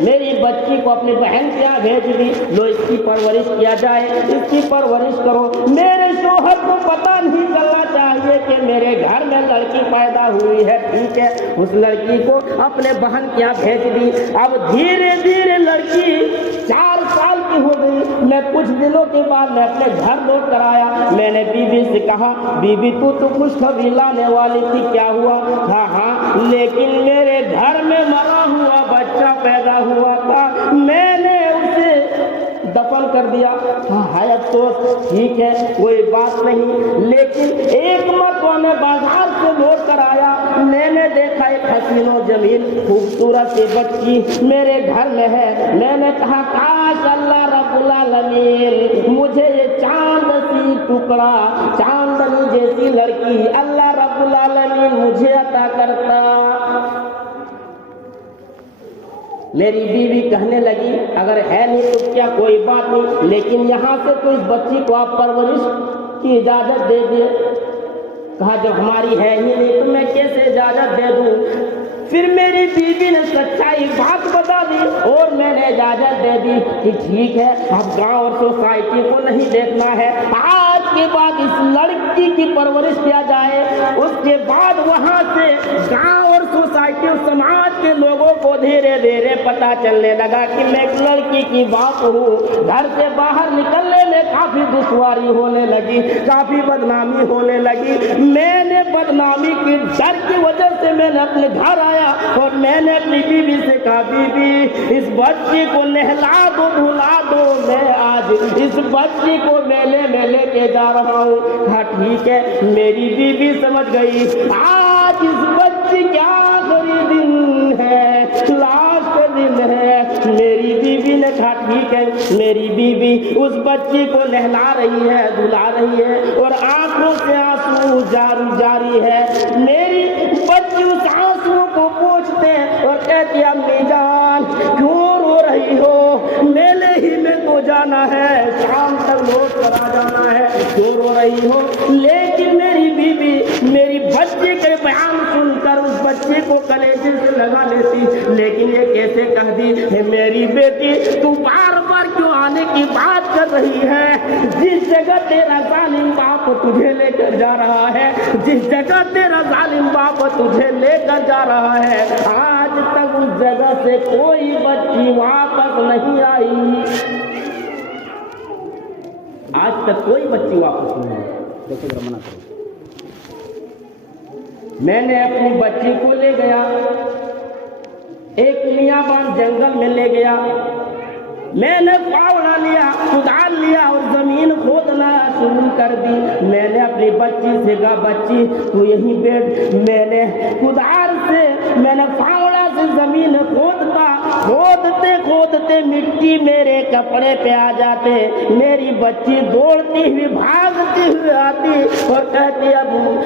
میری بچی کو اپنی بہن کے یہاں بھیج دی، لو اس کی پرورش کیا جائے، اس کی پرورش کرو۔ میرے شوہر کو پتہ نہیں چلنا چاہیے کہ میرے گھر میں لڑکی پیدا ہوئی ہے، ٹھیک ہے، اس لڑکی کو اپنے بہن کے یہاں بھیج دی۔ اب دھیرے دھیرے لڑکی 4 سال کی ہو گئی۔ میں کچھ دنوں کے بعد میں اپنے گھر لوٹ کر آیا، میں نے بیوی سے کہا، بیوی تو خوشخبری لانے والی تھی، کیا ہوا؟ ہاں لیکن میرے گھر میں مرا ہوا بچہ پیدا ہوا تھا، میں نے اسے دفن کر دیا۔ ہائے افسوس، ٹھیک ہے کوئی بات نہیں، لیکن ایک مرتبہ میں بازار سے لوٹ کر آیا، میں نے دیکھا ایک حسین و جمیل خوبصورت سی بچی میرے گھر میں ہے۔ میں نے کہا کاش اللہ رب العالمین مجھے یہ چاند سی ٹکڑا، چاندنی جیسی لڑکی اللہ رب العالمین مجھے عطا کرتا۔ میری بیوی کہنے لگی اگر ہے نہیں تو کیا کوئی بات نہیں، لیکن یہاں سے تو اس بچی کو آپ پرورش کی اجازت دے دیے۔ کہا جب ہماری ہے ہی نہیں تو میں کیسے اجازت دے دوں؟ پھر میری بیوی نے سچائی بات بتا دی اور میں نے اجازت دے دی کہ ٹھیک ہے، اب گاؤں اور سوسائٹی کو نہیں دیکھنا ہے، آج کے بعد اس لڑکی کی پرورش کیا جائے۔ اس کے بعد وہاں سے گاؤں اور سوسائٹی اور سماج کے لوگوں کو دھیرے دھیرے پتا چلنے لگا کہ میں ایک لڑکی کی باپ ہوں۔ گھر سے باہر نکلنے میں کافی دشواری ہونے لگی، کافی بدنامی ہونے لگی۔ میں نے بدنامی کی ڈر کی وجہ سے میں نے اپنے گھر آیا اور میں نے اپنی بیوی سے کہا بیوی اس بچی کو نہلا دو، دھلا دو، میں آج اس بچی کو میلے میں لے کے جا رہا ہوں۔ کہا ٹھیک ہے۔ میری بیوی سمجھ گئی آج اس بچی کے آخری دن ہے، لاسٹ دن ہے۔ میری بیوی نے کہا ٹھیک ہے۔ میری بیوی اس بچی کو نہلا رہی ہے، دھلا رہی ہے اور آنکھوں سے آنسو جاری ہے۔ میری بچی اس آنسو کو پوچھتے اور کہتی امی جان کیوں رو رہی ہو؟ میلے ہی میں تو جانا ہے، شام تک لوٹ کر آ جانا ہے، کیوں رو رہی ہو؟ لیکن میری بیوی میری بچی کے بیان سن کر اس بچے کو کلیجے سے لگا لیتی، لیکن یہ کیسے کہہ دی میری بیٹی تو بار بار کیوں آنے کی بات کر رہی ہے؟ جس جگہ تیرا ظالم باپ تجھے لے کر جا رہا ہے، جس جگہ تیرا ظالم باپ تجھے لے کر جا رہا ہے، آج تک اس جگہ سے کوئی بچی واپس نہیں آئی، آج تک کوئی بچی واپس نہیں آئی۔ دیکھیں ذرا منع کرو۔ میں نے اپنی بچی کو لے گیا، ایک میاں بان جنگل میں لے گیا، میں نے پاوڑا لیا، کدال لیا اور زمین کھودنا شروع کر دی۔ میں نے اپنی بچی سے کہا بچی تو یہیں بیٹھ۔ میں نے کدال سے میں نے پاوڑا سے زمین کھودتے مٹی میرے کپڑے پہ آ جاتے۔ میری بچی دوڑتی ہوئی بھاگتی ہوئی آتی اور کہتی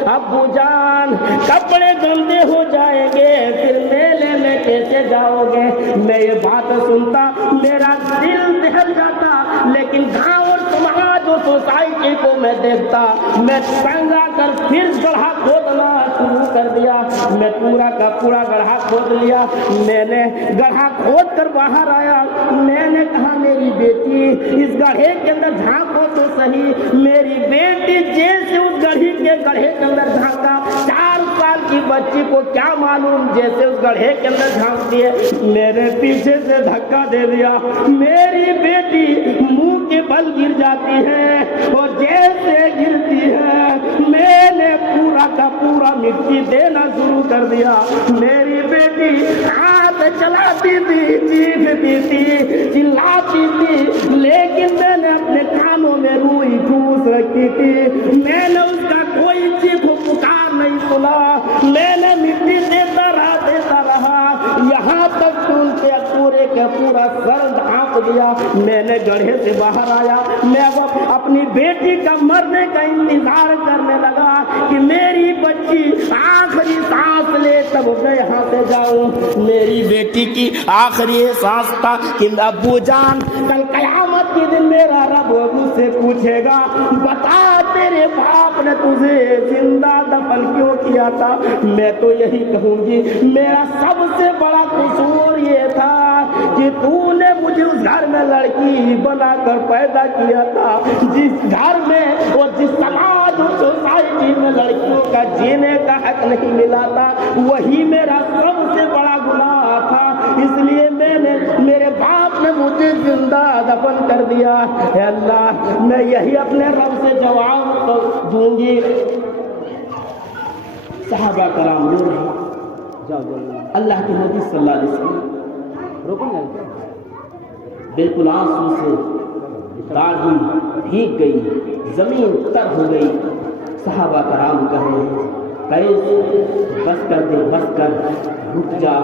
ابو جان کپڑے گندے ہو جائیں گے، پھر میلے میں کیسے جاؤ گے؟ میں یہ بات سنتا میرا دل دہل جاتا، لیکن گاؤں اور سماج اور سوسائٹی کو میں دیکھتا، میں تنگ آ کر پھر گڑھا کھودنا شروع کر دیا۔ میں پورا کا پورا گڑھا کھود لیا۔ میں نے گڑھا کھود کر باہر آیا۔ میں نے کہا میری بیٹی اس گڑھے کے اندر جھانکو تو صحیح۔ میری بیٹی جیسے اس گڑھے کے اندر جھانکا، 4 سال کی بچی کو کیا معلوم جیسے اس گڑھے کے اندر جھانکتی ہے، میرے پیچھے سے دھکا دے دیا۔ میری بیٹی منہ کے بل گر جاتی ہے اور جیسے گرتی ہے میں نے پورا کا پورا مٹی دینا شروع کر دیا۔ میری بیٹی ہاتھ چلاتی تھی، چیختی تھی، چلاتی تھی، لیکن میں نے اپنے کانوں میں روئی ٹھوس رکھی تھی۔ میں نے اس کا کوئی چیخ پکار نہیں سنا۔ میں نے مٹی دیتا رہا یہاں تک ان کے پورے کا پورا سر ڈھانپ دیا۔ میں نے گڑھے سے باہر آیا، میں اپنی بیٹی کا مرنے کا انتظار کرنے لگا کہ میری بچی آخری سانس لے تب میں یہاں سے جاؤں۔ میری بیٹی کی آخری سانس تھا کہ ابو جان کل قیامت کے دن میرا رب مجھ سے پوچھے گا بتا تیرے باپ نے تجھے زندہ دفن کیوں کیا تھا؟ میں تو یہی کہوں گی میرا سب سے بڑا قصور یہ تھا کہ کہ تو نے مجھے اس گھر میں لڑکی بنا کر پیدا کیا تھا، جس گھر میں اور جس سماج اور سوسائٹی میں لڑکیوں کا جینے کا حق نہیں ملا تھا، وہی میرا سب سے بڑا گناہ تھا، اس لیے میرے باپ نے مجھے زندہ دفن کر دیا۔ اے اللہ میں یہی اپنے رب سے جواب دوں گی۔ صحابہ کرام رو رہے ہیں، اللہ کے نبی صلی اللہ علیہ وسلم بالکل آنسو سے داڑھی بھیگ گئی، زمین تر ہو گئی۔ صحابہ کرام کہہ رہے ہیں قیس بس کر دے، بس کر، رک جا۔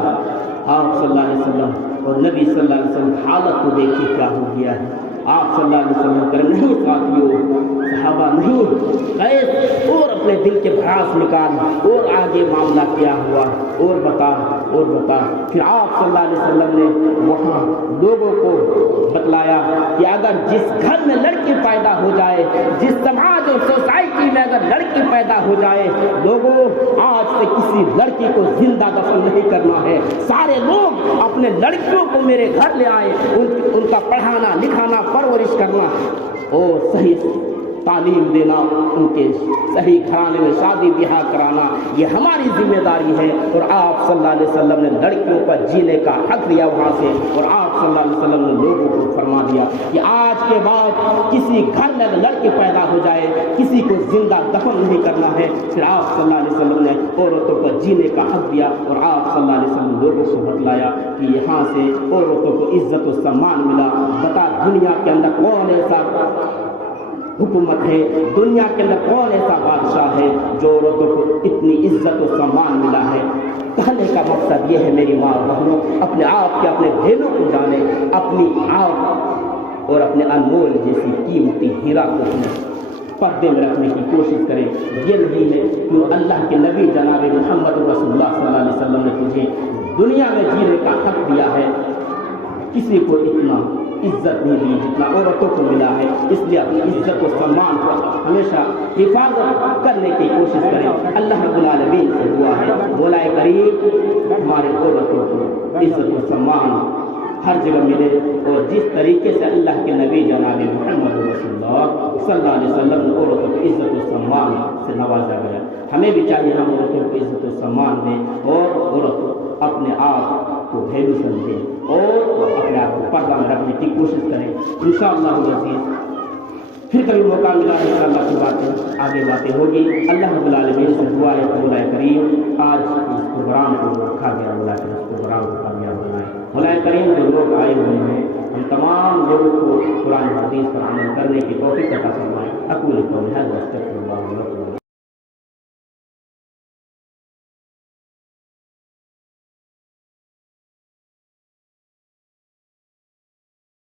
آپ صلی اللہ علیہ وسلم اور نبی صلی اللہ علیہ وسلم حالت کو دیکھیے کیا ہو گیا ہے۔ آپ صلی اللہ علیہ وسلم کرے نہیں ساتھیوں، صحابہ نہیں، قیس اور اپنے دل کے بھڑاس نکال، اور آگے معاملہ کیا ہوا اور بتا اور بتا۔ پھر آپ صلی اللہ علیہ وسلم نے وہاں لوگوں کو بتلایا کہ اگر جس گھر میں لڑکی پیدا ہو جائے، جس سماج اور سوسائٹی میں اگر لڑکی پیدا ہو جائے، لوگوں آج سے کسی لڑکی کو زندہ دفن نہیں کرنا ہے، سارے لوگ اپنے لڑکیوں کو میرے گھر لے آئے، ان کا پڑھانا لکھانا پرورش کرنا اور صحیح تعلیم دینا، ان کے صحیح گھرانے میں شادی بیاہ کرانا، یہ ہماری ذمہ داری ہے۔ اور آپ صلی اللہ علیہ وسلم نے لڑکیوں پر جینے کا حق دیا وہاں سے، اور آپ صلی اللہ علیہ وسلم نے لوگوں کو فرما دیا کہ آج کے بعد کسی گھر میں لڑکی پیدا ہو جائے، کسی کو زندہ دفن نہیں کرنا ہے۔ پھر آپ صلی اللہ علیہ وسلم نے عورتوں پر جینے کا حق دیا، اور آپ صلی اللہ علیہ وسلم لوگوں کو بتلایا کہ یہاں سے عورتوں کو عزت و سمان ملا۔ بتا دنیا کے اندر کون ایسا حکومت ہے، دنیا کے اندر کون ایسا بادشاہ ہے جو عورتوں کو اتنی عزت و سمان ملا ہے؟ کہنے کا مقصد یہ ہے میری ماں بہنوں، اپنے آپ کے اپنے دلوں کو جانے، اپنی آپ اور اپنے انمول جیسی قیمتی ہیرا کو اپنے پردے میں رکھنے کی کوشش کریں۔ یہ نہیں ہے کہ اللہ کے نبی جناب محمد رسول اللہ صلی اللہ علیہ وسلم نے تجھے دنیا میں جینے کا حق دیا ہے، کسی کو اتنا عزت نہیں دی جتنا عورتوں کو ملا ہے، اس لیے اپنی عزت و سمان کو ہمیشہ حفاظت کرنے کی کوشش کریں۔ اللہ رب العالمین سے دعا ہے مولا کریم ہمارے عورتوں کو عزت و سمان ہر جگہ ملے، اور جس طریقے سے اللہ کے نبی جناب محمد رسول اللہ صلی اللہ علیہ وسلم نے عورتوں کو عزت و سمان سے نوازا گیا، ہمیں بھی چاہیے ہم عورتوں کو عزت و سمان دیں، اور عورت اپنے آپ کو ویلیو سمجھیں اور اپنے آپ کو پردہ میں رکھنے کی کوشش کریں۔ انشاءاللہ العزیز پھر کبھی موقع ملا ہے انشاءاللہ کی باتیں آگے باتیں ہوگی۔ اللہ رب العالمین سے دعا ہے مولا کریم آج اس پروگرام کو رکھا گیا، مولا کریم اس پروگرام کو کامیاب بنائے۔ مولا کریم جو لوگ آئے ہوئے ہیں ہم تمام لوگوں کو قرآن حدیث پر عمل کرنے کی توفیق عطا فرمائے۔ اقول قولی ھذا واستغفر اللہ لکم۔